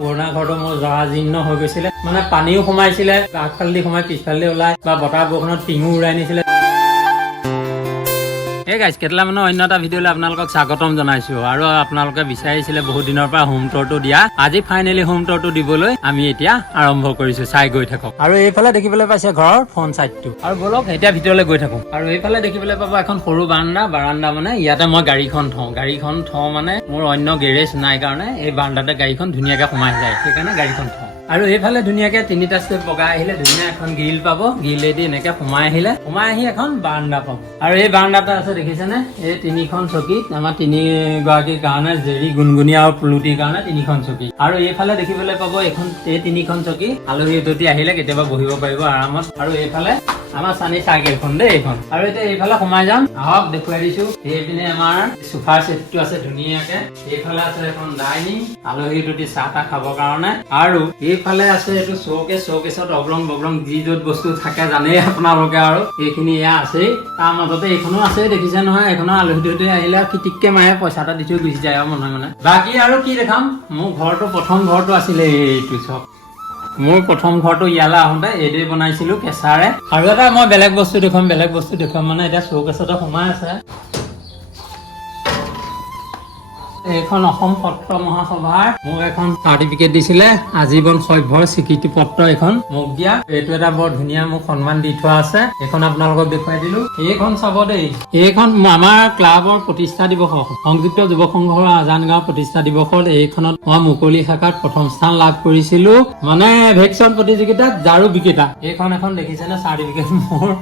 পুৰণা ঘৰটো মোৰ জৰাজীৰ্ণ হৈ গৈছিলে, মানে পানীও সোমাইছিলে, আগফালেদি সোমাই পিছফালেদি ওলাই বা বতাহ বৰষুণত টিঙো উৰাই নিছিলে। এই গাইজ কেটলা মানৰ অন্য এটা ভিডিঅ'লৈ আপোনালোকক স্বাগতম জনাইছো। আৰু আপোনালোকে বিচাৰিছিলে বহুত দিনৰ পৰা হোম টুৰটো দিয়া, আজি ফাইনেলি হোম টুৰটো দিবলৈ আমি এতিয়া আৰম্ভ কৰিছো। চাই গৈ থাকক। আৰু এইফালে দেখিবলৈ পাইছে ঘৰৰ ফ্ৰণ্ট চাইডটো। আৰু বলক এতিয়া ভিতৰলৈ গৈ থাকো। আৰু এইফালে দেখিবলৈ পাব এখন সৰু বাৰান্দা মানে ইয়াতে মই গাড়ীখন থওঁ মানে মোৰ অন্য গেৰেজ নাই কাৰণে এই বাৰান্দাতে গাড়ীখন ধুনীয়াকে সোমাই যায়, সেইকাৰণে গাড়ীখন থওঁ। আৰু এইফালে ধুনীয়াকে 3টা ষ্টেপ বগাই আহিলে ধুনীয়া এখন গ্ৰিল পাব, গ্ৰিলেদি এনেকে সোমাই আহি এখন বাৰান্দা পাব। আৰু এই বাৰান্দাটা আছে দেখিছেনে, এই 3খন চকী আমাৰ 3গৰাকীৰ কাৰণে, জেৰি, গুণগুণীয়া আৰু পুলুটিৰ কাৰণে 3খন চকী। আৰু এইফালে দেখিবলৈ পাব এই 3খন চকী আলহী অতিথি আহিলে কেতিয়াবা বহিব পাৰিব আৰামত। আৰু এইফালে আমাৰ চানি চাইকেলখন দেই এইখন। আৰু এতিয়া এইফালে সোমাই যাম, আহক দেখুৱাই দিছো। এইপিনে আমাৰ চোফাৰ ছেটটো আছে ধুনীয়াকে, এইফালে আছে এখন ডাইনিং আলহী অতিথি চাহ তাহ খাবৰ কাৰণে। আৰু এইফালে আছে এইটো চৌকেছত অগ্ৰং বগ্ৰং যি য'ত বস্তু থাকে জানেই আপোনালোকে, আৰু এইখিনি এয়া আছেই। তাৰ মাজতে এইখনো আছে দেখিছে নহয়, এইখনো আলহী অতিথি আহিলে খিটিককে মায়ে পইচা এটা দি থৈ গুচি যায় আৰু মনে বাকী আৰু কি দেখাম। মোৰ প্ৰথম ঘৰটো আছিলে এইটো। চব মোৰ প্ৰথম ঘৰটো ইয়ালৈ আহোঁতে এইটোৱে বনাইছিলো কেঁচাৰে। আৰু এটা মই বেলেগ বস্তু দেখুৱাম মানে এতিয়া চৌকেছতে সোমাই আছে। এইখন অসম সত্ৰ মহাসভাৰ মোক এখন চাৰ্টিফিকেট দিছিলে, আজীৱন সভ্যৰ স্বীকৃতি পত্ৰ এখন মোক দিয়া। এইটো এটা বৰ ধুনীয়া মোক সন্মান দি থোৱা আছে, এইখন আপোনালোকক দেখুৱাই দিলো। এইখন চাব দেই, এইখন আমাৰ ক্লাবৰ প্ৰতিষ্ঠা দিৱস, সংযুক্ত যুৱক সংঘৰ আজান গাঁও প্ৰতিষ্ঠা দিৱসত এইখনত মই মুকলি শাখাত প্ৰথম স্থান লাভ কৰিছিলো, মানে ভেকচন প্ৰতিযোগিতাত ঝাৰু বিক্ৰেতা। এইখন এখন দেখিছেনে চাৰ্টিফিকেট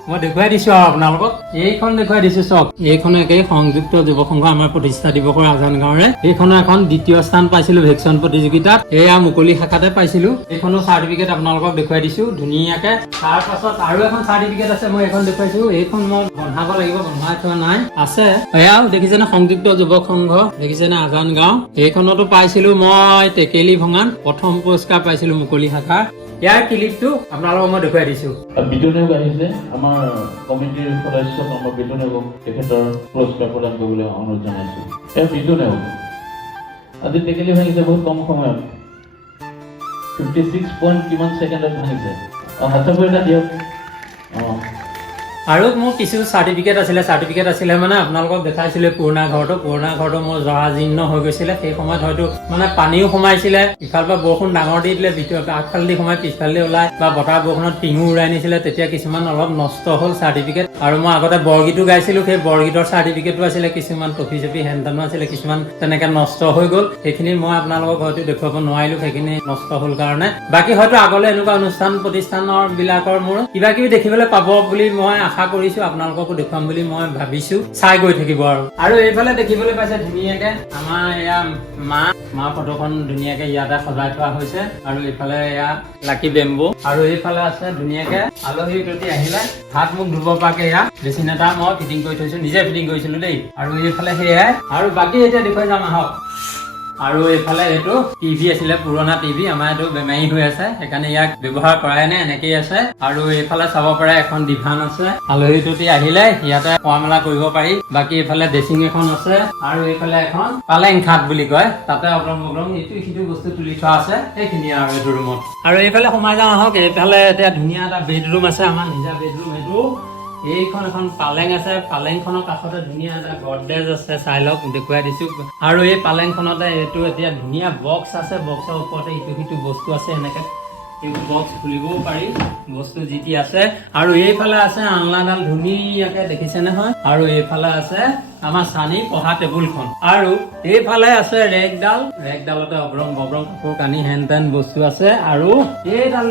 মই দেখুৱাই দিছো আৰু আপোনালোকক এইখন দেখুৱাই দিছো চক। এইখন একেই সংযুক্ত যুৱক সংঘ আমাৰ প্ৰতিষ্ঠা দিৱসৰ আজান গাঁৱৰে। এইখনো এখন 2য় স্থান পাইছিলো ভেকচন প্ৰতিযোগিতাত, এয়া মুকলি শাখাতে পাইছিলো। এইখনো চাৰ্টিফিকেট আপোনালোকক দেখুৱাই দিছো ধুনীয়াকে। তাৰ পাছত আৰু এখন চাৰ্টিফিকেট আছে, মই এইখন দেখুৱাইছো। এইখন মই বন্ধাব লাগিব, বন্ধাই থোৱা নাই, আছে। এয়াও দেখিছেনে সংযুক্ত যুৱক সংঘ, দেখিছেনে আজান গাঁও। এইখনতো পাইছিলো মই টেকেলি ভঙাত প্ৰথম পুৰস্কাৰ পাইছিলো মুকলি শাখাৰ। ইয়াৰ ক্লিপটো আপোনালোকক মই দেখুৱাই দিছো। বিতনেও আহিছে আমাৰ কমিটিৰ সদস্য নম্বৰ বিতনেও তেখেতৰ পুৰস্কাৰ প্ৰদান কৰিবলৈ অনুৰোধ জনাইছো। বিতনেও আজি টেকেলি ভাঙিছে বহুত কম সময়ত, 56 পইণ্ট কিমান ছেকেণ্ডত ভাঙিছে। হাতত এটা দিয়ক। আৰু মোৰ কিছু চাৰ্টিফিকেট আছিলে মানে আপোনালোকক দেখাইছিলে পুৰণা ঘৰটো মোৰ জৰাজীৰ্ণ হৈ গৈছিলে। সেই সময়ত হয়তো মানে পানীও সোমাইছিলে, ইফালৰ পৰা বৰষুণ ডাঙৰ দি দিলে, আগফালেদি সোমাই পিছফালেদি ওলাই বা বতাহ বৰষুণত টিঙো উৰাই নিছিলে, তেতিয়া কিছুমান অলপ নষ্ট হ'ল চাৰ্টিফিকেট। আৰু মই আগতে বৰগীতো গাইছিলো, সেই বৰগীতৰ চাৰ্টিফিকেটো আছিলে, কিছুমান টফি চফি হেনটেনো আছিলে, কিছুমান তেনেকে নষ্ট হৈ গ'ল। সেইখিনি মই আপোনালোকক হয়তো দেখুৱাব নোৱাৰিলো, সেইখিনি নষ্ট হ'ল কাৰণে। বাকী হয়তো আগলৈ এনেকুৱা অনুষ্ঠান প্ৰতিষ্ঠানৰ বিলাকৰ মোৰ কিবা কিবি দেখিবলৈ পাব বুলি মই আশা কৰিছো, আপোনালোককো দেখুৱাম বুলি মই ভাবিছো। চাই গৈ থাকিব। আৰু এইফালে দেখিবলৈ পাইছে ধুনীয়াকে আমাৰ এয়া মা ফটোখন ধুনীয়াকে ইয়াতে সজাই থোৱা হৈছে। আৰু এইফালে এয়া লাকি বেম্বু, আৰু এইফালে আছে ধুনীয়াকে আলহী অতিথি আহিলে হাত মুখ ধুব পৰাকে এয়া বেচিন এটা মই ফিটিং কৰি থৈছো, নিজে ফিটিং কৰিছিলো দেই। আৰু এইফালে সেয়াই। আৰু বাকী এতিয়া দেখুৱাই যাম আহক। আৰু এইফালে এইটো টিভি আছিলে, পুৰণা টিভি, আমাৰ এইটো বেমাৰী হৈ আছে, সেইকাৰণে ইয়াক ব্যৱহাৰ কৰাই নাই, এনেকেই আছে। আৰু এইফালে চাব পাৰে এখন ডিভান আছে, আলহী অতিথি আহিলে ইয়াতে খোৱা মেলা কৰিব পাৰি। বাকী এইফালে ড্ৰেছিং এখন আছে, আৰু এইফালে এখন পালেং খাট বুলি কয়, তাতে অগ্ৰং বগ্ৰং ইটো সিটো বস্তু তুলি থোৱা আছে, সেইখিনিয়ে আৰু এইটো ৰুমত। আৰু এইফালে সোমাই যাওঁ আহক। এইফালে এতিয়া ধুনীয়া এটা বেডৰুম আছে, আমাৰ নিজা বেডৰুম এইটো। এইখন এখন পালেং আছে, পালেংখনৰ কাষতে ধুনীয়া এটা গডৰেজ আছে, চাই লওক দেখুৱাই দিছো। আৰু এই পালেংখনতে এইটো এতিয়া ধুনীয়া বক্স আছে, বক্সৰ ওপৰতে ইটো সিটো বস্তু আছে, এনেকে এইবোৰ বক্স খুলিবও পাৰি, বস্তু যি টি আছে। আৰু এইফালে আছে আলনাডাল ধুনীয়াকে দেখিছে নহয়। আৰু এইফালে আছে আমাৰ চানি পঢ়া টেবুলখন। আৰু এইফালে আছে ৰেকডালতে অগ্ৰং বগ্ৰং কাপোৰ কানি হেন তেন বস্তু আছে। আৰু এইডাল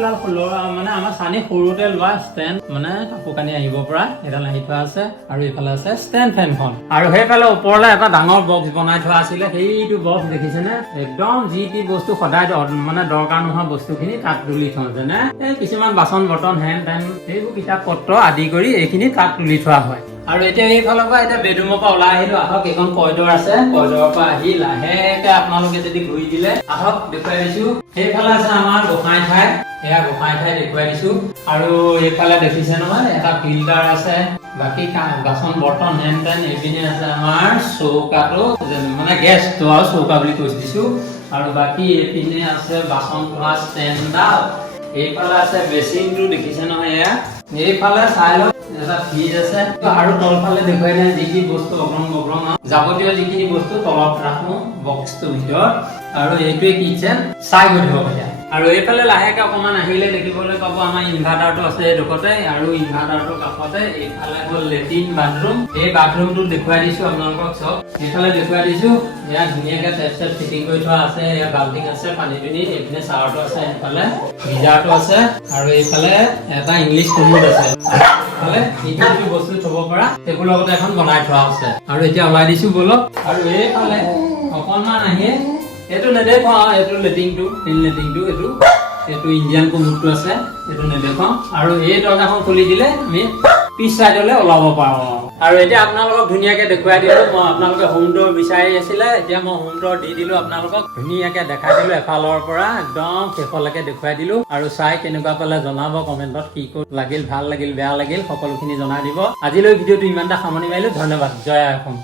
মানে আমাৰ চানি সৰুতে লোৱা ষ্টেণ্ড, মানে কাপোৰ কানি আহিব পৰা, এইডাল আহি থোৱা আছে। আৰু এইফালে আছে ষ্টেণ্ড ফেনখন। আৰু সেইফালে ওপৰলে এটা ডাঙৰ বক্স বনাই থোৱা আছিলে, সেইটো বক্স দেখিছেনে, একদম যি টি বস্তু সদায় মানে দৰকাৰ নোহোৱা বস্তুখিনি তাত তুলি থওঁ, যেনে এই কিছুমান বাচন বৰ্তন হেন তেন এইবোৰ কিতাপ পত্ৰ আদি কৰি এইখিনি তাত তুলি থোৱা হয়। আৰু এতিয়া এইফালৰ পৰা এতিয়া বেডৰুমৰ পৰা ওলাই আহিলো। আহক, এইখন কৰিডৰ আছে, কৰিডৰৰ পৰা আহি লাহেকে আপোনালোকে যদি ঘূৰি দিলে, আহক দেখুৱাই দিছো। সেইফালে আছে আমাৰ গোসাঁই ঠাই, এয়া গোসাঁই ঠাই দেখুৱাই দিছো। আৰু এইফালে দেখিছে নহয় এটা ফিল্টাৰ আছে, বাকী বাচন বৰ্তন হেন তেন। এইপিনে আছে আমাৰ চৌকাটো, মানে গেছটো আৰু চৌকা বুলি কৈ দিছো। আৰু বাকী এইপিনে আছে বাচন ধোৱা ষ্টেণ্ডডাল, এইফালে আছে বেচিনটো দেখিছে নহয় এয়া, এইফালে চাই লওক এটা ফ্ৰিজ আছে আৰু তলফালে দেখুৱাই নাই যি কি বস্তু অগ্ৰম বগ্ৰম যাৱতীয় যিখিনি বস্তু তলত ৰাখো বক্সটোৰ ভিতৰত। আৰু এইটোৱে কিচেন চাই গৈ দিব পাৰে। আৰু এইফালে লাহেকে অকমান আহিলে দেখিবলৈ পাব আমাৰ ইনভাৰ্টাৰটো আছে এইডোখৰতে, আৰু ইনভাৰ্টাৰটোৰ কাষতে এইফালে হ'ল লেট্ৰিন বাথৰুম। এই বাথৰুমটো দেখুৱাই দিছো আপোনালোকক চব, এইফালে দেখুৱাই দিছো। এয়া ধুনীয়াকে টেপ চেপ ফিটিং কৰি থোৱা আছে, এয়া বাল্টিং আছে পানী দুনি, এইপিনে চাৱাৰটো আছে, এইফালে গিজাৰটো আছে, আৰু এইফালে এটা ইংলিছ কমোড আছে। এইফালে ইটো বস্তু থব পৰা টেবুলৰ লগতে এখন বনাই থোৱা আছে। আৰু এতিয়া ওলাই দিছো বলক। আৰু এইফালে অকণমান আহি এইটো নেদেখাওঁ, এইটো লেট্ৰিনটো লেট্ৰিনটো এইটো ইণ্ডিয়ান কমোডটো আছে, এইটো নেদেখাওঁ। আৰু এই দৰজাখন খুলি দিলে আমি পিছ চাইডলৈ ওলাব পাৰোঁ। আৰু এতিয়া আপোনালোকক ধুনীয়াকে দেখুৱাই দিলো। মই আপোনালোকে হোম ডোৰ বিচাৰি আছিলে, এতিয়া মই হোম ডোৰ দি দিলো আপোনালোকক, ধুনীয়াকে দেখাই দিলো এফালৰ পৰা একদম শেষলৈকে দেখুৱাই দিলো। আৰু চাই কেনেকুৱা পালে জনাব কমেণ্টত, কি লাগিল, ভাল লাগিল, বেয়া লাগিল, সকলোখিনি জনাই দিব। আজিলৈ ভিডিঅ'টো ইমানটা সামৰণি মাৰিলো। ধন্যবাদ। জয় আই অসম।